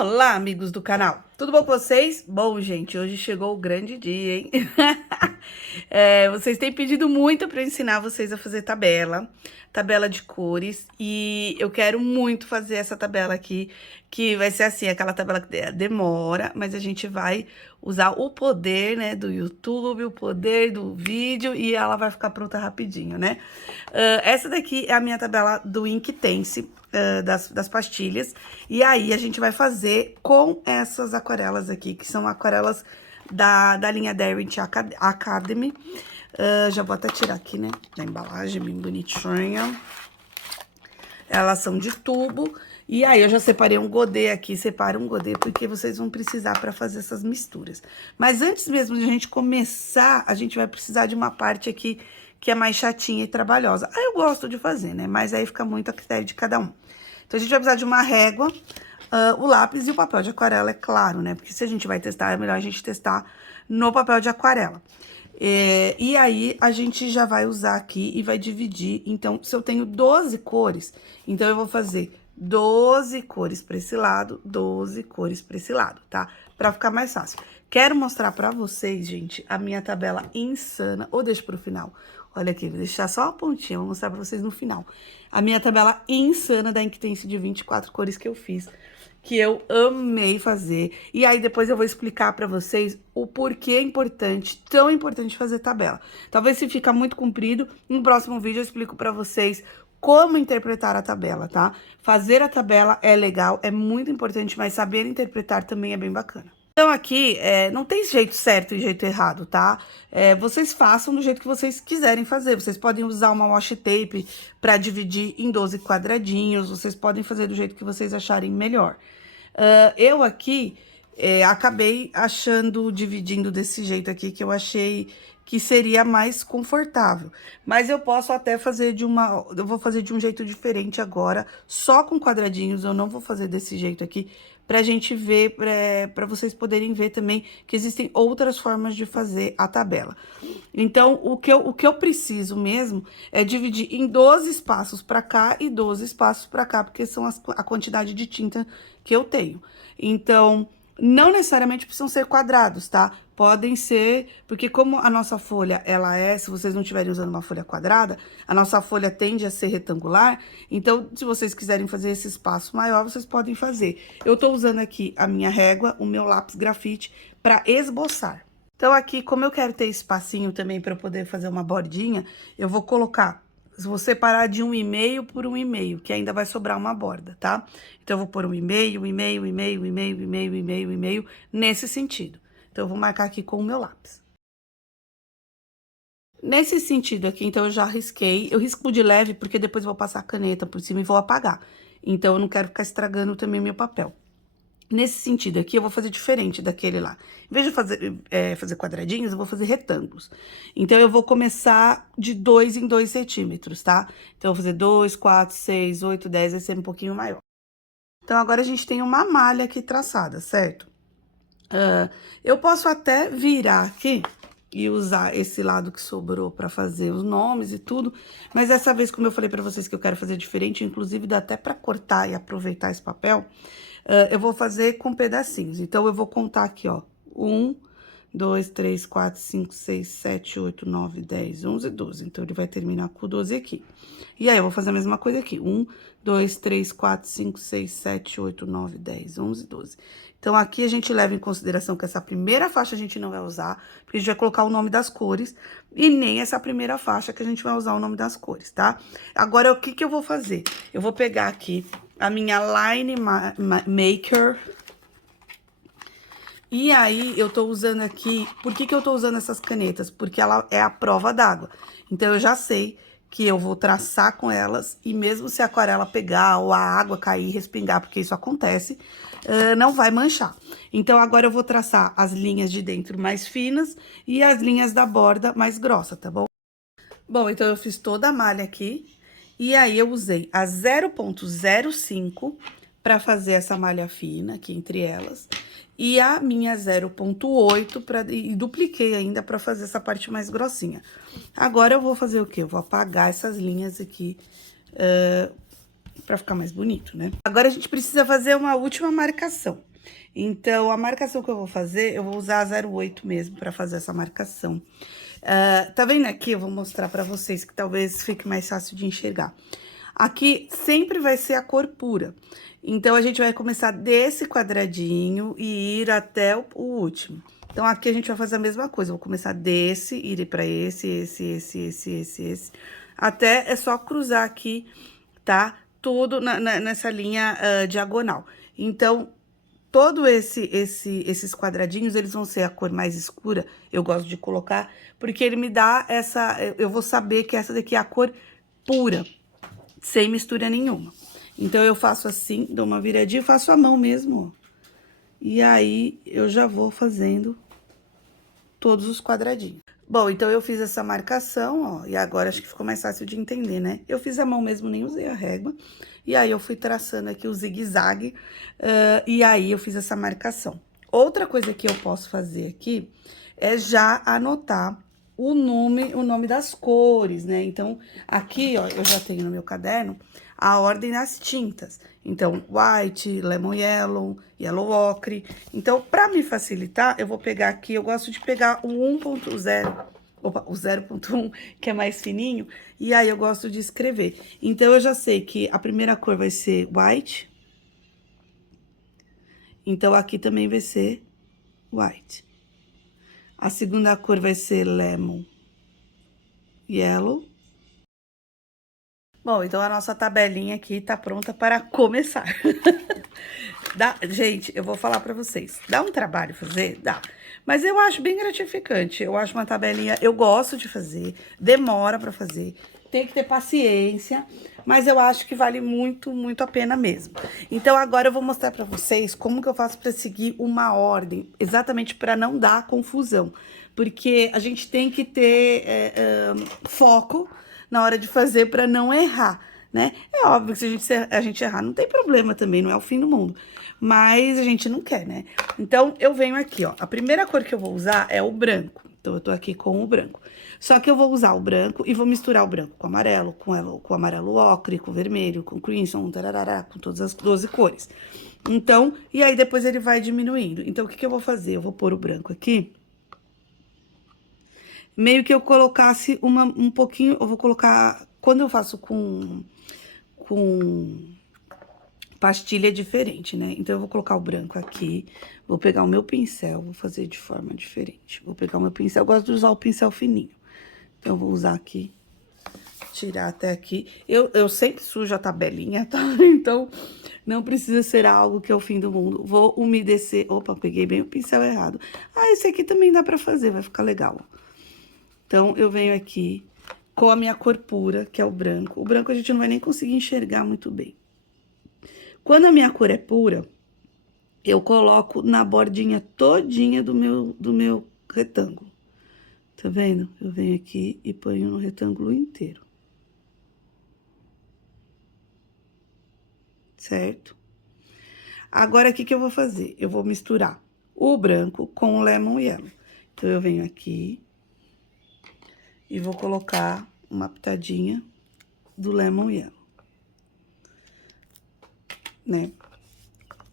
Olá, amigos do canal. Tudo bom com vocês? Bom, gente, hoje chegou o grande dia, hein? Vocês têm pedido muito para ensinar vocês a fazer tabela de cores, e eu quero muito fazer essa tabela aqui, que vai ser assim, aquela tabela que demora, mas a gente vai usar o poder, né, do YouTube, o poder do vídeo, e ela vai ficar pronta rapidinho, né? Essa daqui é a minha tabela do Inktense, das pastilhas, e aí a gente vai fazer com essas aquarelas aqui, que são aquarelas da linha Daring Academy. Já vou até tirar aqui, né, da embalagem, bem bonitinha. Elas são de tubo, e aí eu já separei um godê aqui, separa um godê, porque vocês vão precisar para fazer essas misturas. Mas antes mesmo de a gente começar, a gente vai precisar de uma parte aqui que é mais chatinha e trabalhosa. Aí eu gosto de fazer, né, mas aí fica muito a critério de cada um. Então, a gente vai precisar de uma régua, o lápis e o papel de aquarela, é claro, né? Porque se a gente vai testar, é melhor a gente testar no papel de aquarela. E aí, a gente já vai usar aqui e vai dividir. Então, se eu tenho 12 cores, então eu vou fazer 12 cores para esse lado, 12 cores para esse lado, tá? Pra ficar mais fácil. Quero mostrar pra vocês, gente, a minha tabela insana. Ou deixa pro final. Olha aqui, vou deixar só a pontinha, vou mostrar pra vocês no final. A minha tabela insana da Inktense de 24 cores que eu fiz, que eu amei fazer. E aí, depois eu vou explicar pra vocês o porquê é importante, tão importante fazer tabela. Talvez se fica muito comprido, no próximo vídeo eu explico pra vocês como interpretar a tabela, tá? Fazer a tabela é legal, é muito importante, mas saber interpretar também é bem bacana. Então, aqui, não tem jeito certo e jeito errado, tá? Vocês façam do jeito que vocês quiserem fazer. Vocês podem usar uma washi tape para dividir em 12 quadradinhos. Vocês podem fazer do jeito que vocês acharem melhor. Eu aqui, acabei dividindo desse jeito aqui, que eu achei que seria mais confortável. Mas eu posso até fazer eu vou fazer de um jeito diferente agora, só com quadradinhos. Eu não vou fazer desse jeito aqui, pra gente ver, pra vocês poderem ver também que existem outras formas de fazer a tabela. Então, o que eu preciso mesmo é dividir em 12 espaços pra cá e 12 espaços pra cá, porque são a quantidade de tinta que eu tenho. Então, não necessariamente precisam ser quadrados, tá? Podem ser, porque como a nossa folha, se vocês não estiverem usando uma folha quadrada, a nossa folha tende a ser retangular, então, se vocês quiserem fazer esse espaço maior, vocês podem fazer. Eu tô usando aqui a minha régua, o meu lápis grafite, para esboçar. Então, aqui, como eu quero ter espacinho também para poder fazer uma bordinha, eu vou colocar, vou separar de 1,5 por 1,5, que ainda vai sobrar uma borda, tá? Então, eu vou pôr 1,5, 1,5, 1,5, 1,5, 1,5, 1,5, 1,5, nesse sentido. Então, eu vou marcar aqui com o meu lápis. Nesse sentido aqui, então, eu já risquei. Eu risco de leve, porque depois eu vou passar a caneta por cima e vou apagar. Então, eu não quero ficar estragando também meu papel. Nesse sentido aqui, eu vou fazer diferente daquele lá. Em vez de fazer quadradinhos, eu vou fazer retângulos. Então, eu vou começar de 2 em 2 centímetros, tá? Então, eu vou fazer 2, 4, 6, 8, 10, vai ser um pouquinho maior. Então, agora a gente tem uma malha aqui traçada, certo? Eu posso até virar aqui e usar esse lado que sobrou pra fazer os nomes e tudo, mas dessa vez, como eu falei pra vocês que eu quero fazer diferente, inclusive dá até pra cortar e aproveitar esse papel, eu vou fazer com pedacinhos. Então, eu vou contar aqui, ó, 1, 2, 3, 4, 5, 6, 7, 8, 9, 10, 11, 12. Então, ele vai terminar com 12 aqui. E aí, eu vou fazer a mesma coisa aqui. 1, 2, 3, 4, 5, 6, 7, 8, 9, 10, 11, 12. Então, aqui a gente leva em consideração que essa primeira faixa a gente não vai usar, porque a gente vai colocar o nome das cores, e nem essa primeira faixa que a gente vai usar o nome das cores, tá? Agora, o que que eu vou fazer? Eu vou pegar aqui a minha Line Maker. E aí, eu tô usando aqui... Por que que eu tô usando essas canetas? Porque ela é a prova d'água. Então, eu já sei que eu vou traçar com elas, e mesmo se a aquarela pegar ou a água cair e respingar, porque isso acontece, não vai manchar. Então, agora eu vou traçar as linhas de dentro mais finas e as linhas da borda mais grossa, tá bom? Bom, então, eu fiz toda a malha aqui, e aí eu usei a 0,05 para fazer essa malha fina aqui entre elas, e a minha 0,8 e dupliquei ainda para fazer essa parte mais grossinha. Agora, eu vou fazer o quê? Eu vou apagar essas linhas aqui pra ficar mais bonito, né? Agora a gente precisa fazer uma última marcação. Então, a marcação que eu vou fazer, eu vou usar a 08 mesmo pra fazer essa marcação. Tá vendo aqui? Eu vou mostrar pra vocês, que talvez fique mais fácil de enxergar. Aqui sempre vai ser a cor pura. Então, a gente vai começar desse quadradinho e ir até o último. Então, aqui a gente vai fazer a mesma coisa. Eu vou começar desse, ir pra esse. Até é só cruzar aqui, tá? Tudo nessa linha diagonal. Então, todo esses quadradinhos, eles vão ser a cor mais escura. Eu gosto de colocar, porque ele me dá essa... Eu vou saber que essa daqui é a cor pura, sem mistura nenhuma. Então, eu faço assim, dou uma viradinha, faço a mão mesmo, ó. E aí, eu já vou fazendo todos os quadradinhos. Bom, então, eu fiz essa marcação, ó, e agora acho que ficou mais fácil de entender, né? Eu fiz a mão mesmo, nem usei a régua, e aí eu fui traçando aqui o zigue-zague, e aí eu fiz essa marcação. Outra coisa que eu posso fazer aqui é já anotar o nome das cores, né? Então, aqui, ó, eu já tenho no meu caderno a ordem das tintas. Então, white, lemon yellow, yellow ocre. Então, pra me facilitar, eu vou pegar aqui, eu gosto de pegar o 1.0, opa, o 0.1, que é mais fininho, e aí eu gosto de escrever. Então, eu já sei que a primeira cor vai ser white. Então, aqui também vai ser white. A segunda cor vai ser lemon yellow. Bom, então a nossa tabelinha aqui tá pronta para começar. Gente, eu vou falar pra vocês, dá um trabalho fazer? Dá. Mas eu acho bem gratificante, eu acho uma tabelinha, eu gosto de fazer, demora pra fazer, tem que ter paciência, mas eu acho que vale muito, muito a pena mesmo. Então, agora eu vou mostrar pra vocês como que eu faço pra seguir uma ordem, exatamente pra não dar confusão. Porque a gente tem que ter foco na hora de fazer pra não errar, né? É óbvio que se a gente errar, não tem problema também, não é o fim do mundo. Mas a gente não quer, né? Então, eu venho aqui, ó. A primeira cor que eu vou usar é o branco. Então, eu tô aqui com o branco. Só que eu vou usar o branco e vou misturar o branco com o amarelo, com o amarelo ocre, com o vermelho, com o crimson, tarará, com todas as 12 cores. Então, e aí depois ele vai diminuindo. Então, o que que eu vou fazer? Eu vou pôr o branco aqui. Meio que eu colocasse um pouquinho, eu vou colocar... Quando eu faço com pastilha diferente, né? Então, eu vou colocar o branco aqui, vou pegar o meu pincel, vou fazer de forma diferente. Vou pegar o meu pincel, eu gosto de usar o pincel fininho. Então, eu vou usar aqui, tirar até aqui. Eu sempre sujo a tabelinha, tá? Então, não precisa ser algo que é o fim do mundo. Vou umedecer... Opa, peguei bem o pincel errado. Ah, esse aqui também dá pra fazer, vai ficar legal, ó. Então, eu venho aqui com a minha cor pura, que é o branco. O branco a gente não vai nem conseguir enxergar muito bem. Quando a minha cor é pura, eu coloco na bordinha todinha do meu retângulo. Tá vendo? Eu venho aqui e ponho no retângulo inteiro. Certo? Agora, o que que eu vou fazer? Eu vou misturar o branco com o lemon yellow. Então, eu venho aqui e vou colocar uma pitadinha do lemon yellow, né?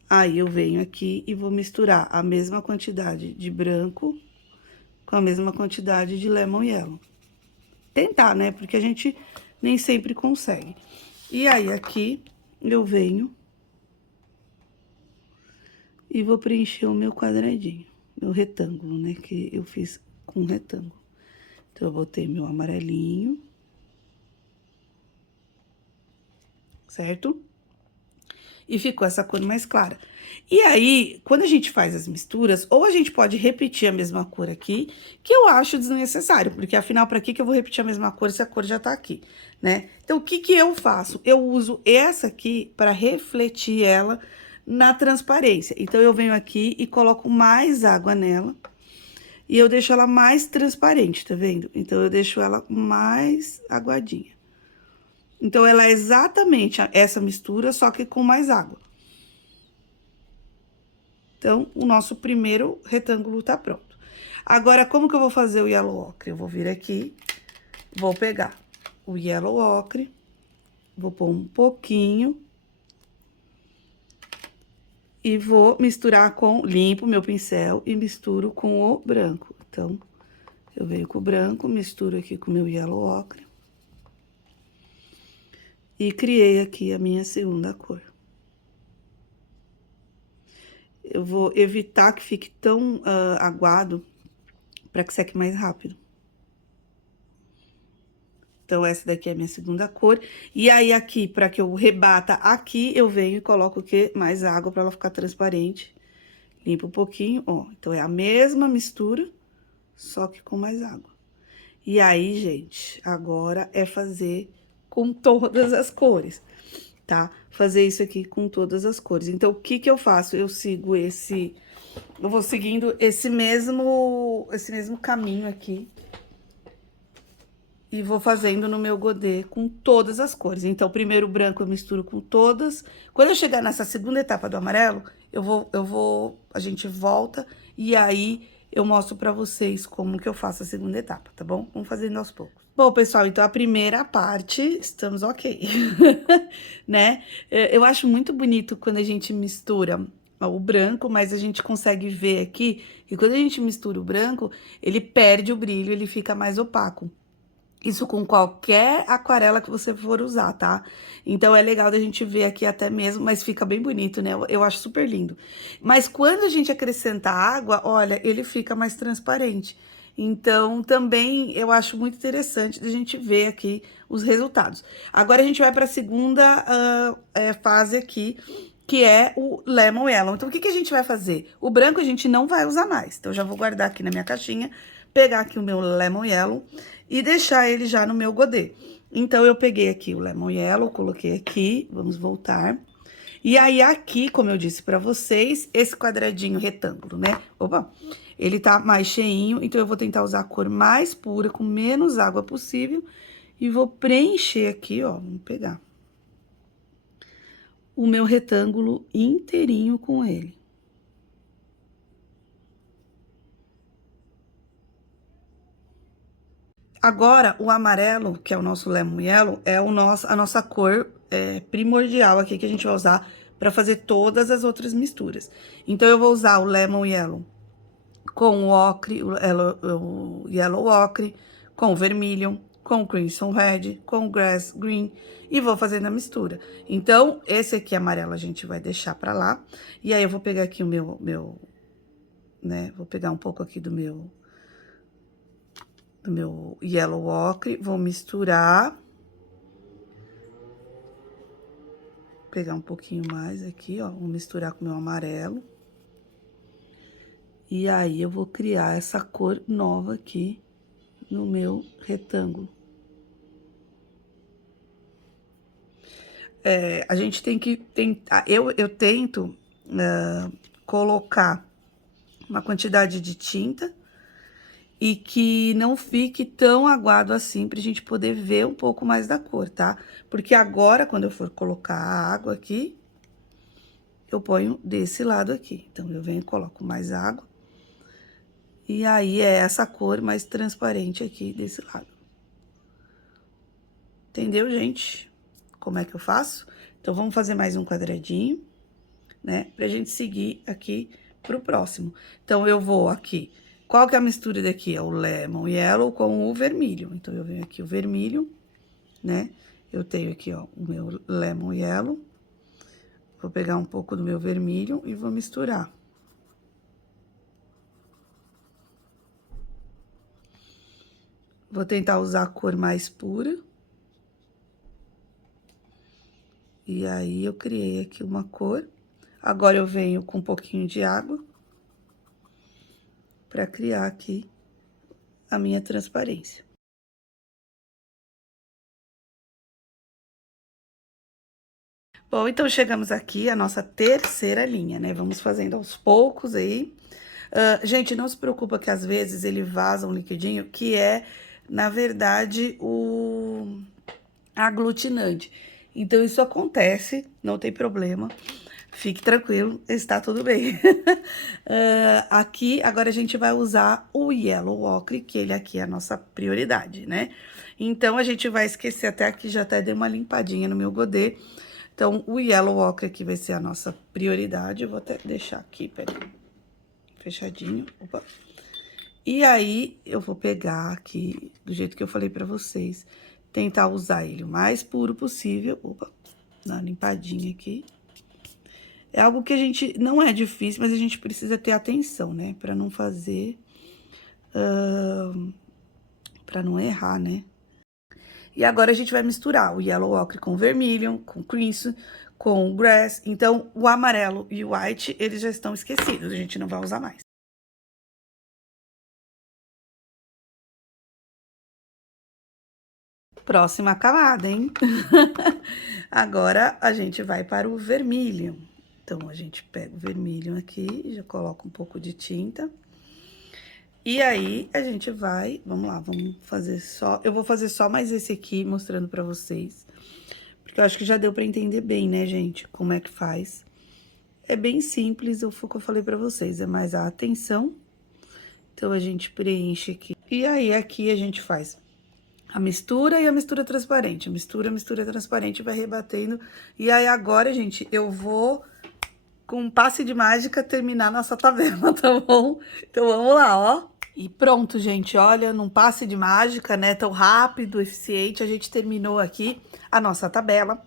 Aí, eu venho aqui e vou misturar a mesma quantidade de branco com a mesma quantidade de lemon yellow. Tentar, né? Porque a gente nem sempre consegue. E aí, aqui, eu venho e vou preencher o meu quadradinho, meu retângulo, né? Que eu fiz com retângulo. Então, eu botei meu amarelinho, certo? E ficou essa cor mais clara. E aí, quando a gente faz as misturas, ou a gente pode repetir a mesma cor aqui, que eu acho desnecessário, porque afinal, pra que eu vou repetir a mesma cor se a cor já tá aqui, né? Então, o que que eu faço? Eu uso essa aqui pra refletir ela na transparência. Então, eu venho aqui e coloco mais água nela. E eu deixo ela mais transparente, tá vendo? Então, eu deixo ela mais aguadinha. Então, ela é exatamente essa mistura, só que com mais água. Então, o nosso primeiro retângulo tá pronto. Agora, como que eu vou fazer o yellow ocre? Eu vou vir aqui, vou pegar o yellow ocre Vou pôr um pouquinho. E vou misturar limpo meu pincel e misturo com o branco. Então, eu venho com o branco, misturo aqui com o meu yellow ocre. E criei aqui a minha segunda cor. Eu vou evitar que fique tão aguado, para que seque mais rápido. Então, essa daqui é a minha segunda cor. E aí, aqui, para que eu rebata aqui, eu venho e coloco o quê? Mais água para ela ficar transparente. Limpo um pouquinho, ó. Então, é a mesma mistura, só que com mais água. E aí, gente, agora é fazer com todas as cores, tá? Fazer isso aqui com todas as cores. Então, o que que eu faço? Eu sigo eu vou seguindo esse mesmo caminho aqui. E vou fazendo no meu godê com todas as cores. Então, primeiro o branco eu misturo com todas. Quando eu chegar nessa segunda etapa do amarelo, a gente volta e aí eu mostro pra vocês como que eu faço a segunda etapa, tá bom? Vamos fazendo aos poucos. Bom, pessoal, então a primeira parte, estamos ok, né? Eu acho muito bonito quando a gente mistura o branco, mas a gente consegue ver aqui que quando a gente mistura o branco, ele perde o brilho, ele fica mais opaco. Isso com qualquer aquarela que você for usar, tá? Então, é legal da gente ver aqui até mesmo, mas fica bem bonito, né? Eu acho super lindo. Mas quando a gente acrescenta água, olha, ele fica mais transparente. Então, também eu acho muito interessante da gente ver aqui os resultados. Agora, a gente vai para a segunda fase aqui, que é o Lemon Yellow. Então, o que que a gente vai fazer? O branco a gente não vai usar mais. Então, eu já vou guardar aqui na minha caixinha, pegar aqui o meu Lemon Yellow e deixar ele já no meu godê. Então, eu peguei aqui o Lemon Yellow, coloquei aqui, vamos voltar. E aí, aqui, como eu disse pra vocês, esse quadradinho retângulo, né? Opa! Ele tá mais cheinho, então eu vou tentar usar a cor mais pura, com menos água possível. E vou preencher aqui, ó, vamos pegar o meu retângulo inteirinho com ele. Agora, o amarelo, que é o nosso Lemon Yellow, é a nossa cor primordial aqui que a gente vai usar para fazer todas as outras misturas. Então, eu vou usar o Lemon Yellow com o ocre, o Yellow Ocre, com o Vermilion, com o Crimson Red, com o Grass Green, e vou fazendo a mistura. Então, esse aqui amarelo a gente vai deixar pra lá, e aí eu vou pegar aqui o né, vou pegar um pouco aqui do meu Yellow Ocre, vou misturar. Pegar um pouquinho mais aqui, ó, vou misturar com o meu amarelo. E aí, eu vou criar essa cor nova aqui no meu retângulo. A gente tem que tentar, eu tento colocar uma quantidade de tinta e que não fique tão aguado assim, pra gente poder ver um pouco mais da cor, tá? Porque agora, quando eu for colocar a água aqui, eu ponho desse lado aqui. Então, eu venho e coloco mais água. E aí, é essa cor mais transparente aqui desse lado. Entendeu, gente? Como é que eu faço? Então, vamos fazer mais um quadradinho, né? Pra gente seguir aqui pro próximo. Então, eu vou aqui. Qual que é a mistura daqui? É o Lemon Yellow com o vermelho. Então, eu venho aqui o vermelho, né? Eu tenho aqui, ó, o meu Lemon Yellow. Vou pegar um pouco do meu vermelho e vou misturar. Vou tentar usar a cor mais pura. E aí, eu criei aqui uma cor. Agora, eu venho com um pouquinho de água para criar aqui a minha transparência. Bom, então, chegamos aqui à nossa terceira linha, né? Vamos fazendo aos poucos aí. Gente, não se preocupa que às vezes ele vaza um liquidinho, que é, na verdade, o aglutinante. Então, isso acontece, não tem problema. Fique tranquilo, está tudo bem. Aqui, agora a gente vai usar o Yellow Ochre, que ele aqui é a nossa prioridade, né? Então, a gente vai esquecer, até aqui já até dei uma limpadinha no meu godê. Então, o Yellow Ochre aqui vai ser a nossa prioridade. Eu vou até deixar aqui, peraí, fechadinho. Opa. E aí, eu vou pegar aqui, do jeito que eu falei pra vocês, tentar usar ele o mais puro possível. Opa, dá uma limpadinha aqui. É algo que a gente, não é difícil, mas a gente precisa ter atenção, né? Pra não fazer, pra não errar, né? E agora a gente vai misturar o Yellow Ochre com o Vermilion, com o Crimson, com o Grass. Então, o amarelo e o White, eles já estão esquecidos, a gente não vai usar mais. Próxima camada, hein? Agora, a gente vai para o Vermilion. Então, a gente pega o Vermilion aqui, já coloca um pouco de tinta. E aí, a gente vai, vamos lá, vamos fazer só, eu vou fazer só mais esse aqui, mostrando pra vocês. Porque eu acho que já deu pra entender bem, né, gente, como é que faz. É bem simples, foi o que eu falei pra vocês, é mais a atenção. Então, a gente preenche aqui. E aí, aqui a gente faz a mistura e a mistura transparente. Mistura transparente, vai rebatendo. E aí, agora, gente, eu vou, com um passe de mágica, terminar nossa tabela, tá bom? Então, vamos lá, ó. E pronto, gente, olha, num passe de mágica, né, tão rápido, eficiente, a gente terminou aqui a nossa tabela.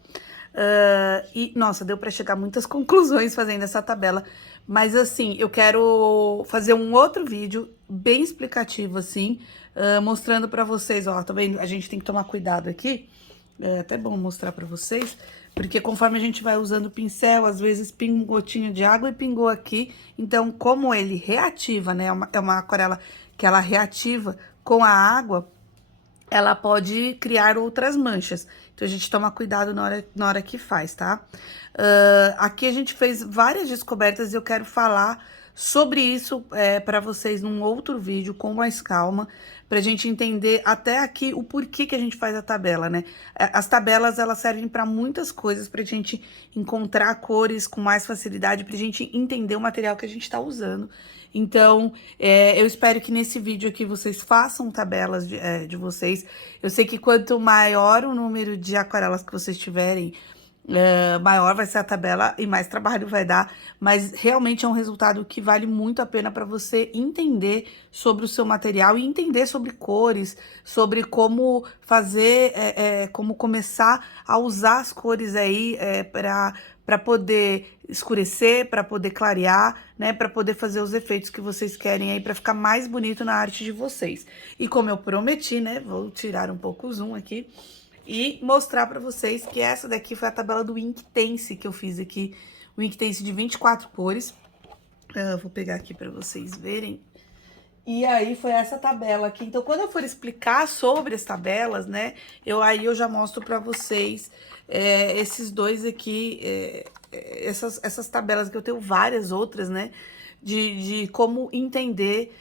E, nossa, deu pra chegar a muitas conclusões fazendo essa tabela. Mas, assim, eu quero fazer um outro vídeo bem explicativo, assim, mostrando pra vocês, ó, tá vendo? A gente tem que tomar cuidado aqui. É até bom mostrar pra vocês, porque conforme a gente vai usando o pincel, às vezes pinga um gotinho de água e pingou aqui. Então, como ele reativa, né, é uma aquarela que ela reativa com a água, ela pode criar outras manchas. Então, a gente toma cuidado na hora que faz, tá? Aqui a gente fez várias descobertas e eu quero falar sobre isso para vocês num outro vídeo com mais calma, pra gente entender até aqui o porquê que a gente faz a tabela, né? As tabelas, elas servem para muitas coisas, pra gente encontrar cores com mais facilidade, pra gente entender o material que a gente tá usando. Então, eu espero que nesse vídeo aqui vocês façam tabelas de vocês. Eu sei que quanto maior o número de aquarelas que vocês tiverem, maior vai ser a tabela e mais trabalho vai dar, mas realmente é um resultado que vale muito a pena para você entender sobre o seu material e entender sobre cores, sobre como fazer, como começar a usar as cores aí para poder escurecer, para poder clarear, né, para poder fazer os efeitos que vocês querem aí para ficar mais bonito na arte de vocês. E como eu prometi, né, vou tirar um pouco o zoom aqui e mostrar pra vocês que essa daqui foi a tabela do Inktense que eu fiz aqui, o Inktense de 24 cores. Vou pegar aqui pra vocês verem. E aí foi essa tabela aqui. Então, quando eu for explicar sobre as tabelas, né, aí eu já mostro pra vocês esses dois aqui, essas tabelas que eu tenho várias outras, né, de como entender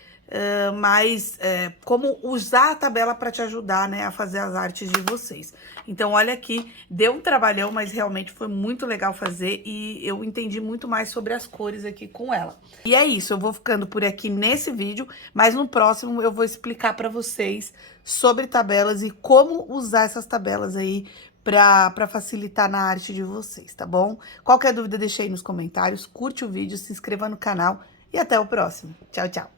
como usar a tabela para te ajudar, né, a fazer as artes de vocês. Então, olha aqui, deu um trabalhão, mas realmente foi muito legal fazer e eu entendi muito mais sobre as cores aqui com ela. E é isso, eu vou ficando por aqui nesse vídeo, mas no próximo eu vou explicar para vocês sobre tabelas e como usar essas tabelas aí para facilitar na arte de vocês, tá bom? Qualquer dúvida, deixa aí nos comentários, curte o vídeo, se inscreva no canal e até o próximo. Tchau, tchau!